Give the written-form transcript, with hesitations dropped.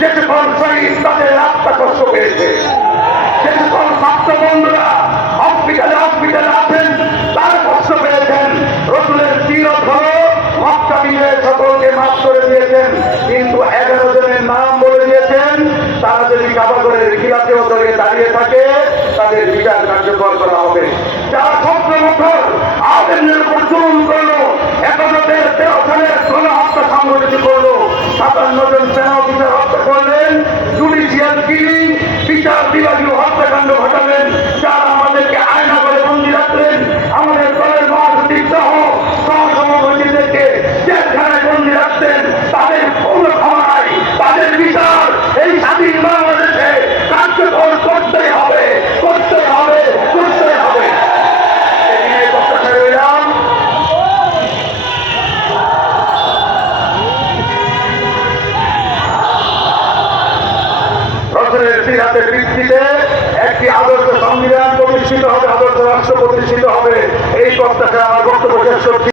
যে সকল শহীদ তাদের আত্মা কষ্ট পেয়েছে, যে সকল ছাত্র বন্ধুরা হসপিটালে আছেন তারা কষ্ট পেয়েছেন। রসুলের সিরত হলো মক্কা মিলে সকলকে মাফ করে দিয়েছেন, কিন্তু 11 জনের নাম বলে দিয়েছেন তারা যদি কাবাগরের খিলাফেও দলে দাঁড়িয়ে থাকে তাদের বিচার কার্যকর করা হবে। যারা 17 বছর আওয়ামীদের উপর জুলুম করলো, হেফাজতের 13 সালের গণহত্যা সংগঠিত করলো, 57 জন সেনা অফিসার হত্যা করলেন, জুডিশিয়াল কিলিং বিচার বিভাগীয় হত্যাকাণ্ড ঘটালেন, যারা আমাদেরকে আয়না করে বন্দী রাখলেন, আমাদের দলের মহাসচিব সহ সহসভাপতিদেরকে জেলখানায় বন্দী রাখতেন, তাদের কোনো ক্ষমা নাই, তাদের বিচার এই স্বাধীন বাংলাদেশে কার্যকর করতেই হবে, করতেই হবে, করতেই হবে। এদিকে প্রত্যাশা রইলাম রসুলের সিরাতের ভিত্তিতে একটি আদর্শ সংবিধান প্রতিষ্ঠিত হবে, আদর্শ রাষ্ট্র প্রতিষ্ঠিত হবে। এই প্রত্যাশা আমার বক্তব্য শেষ করছি।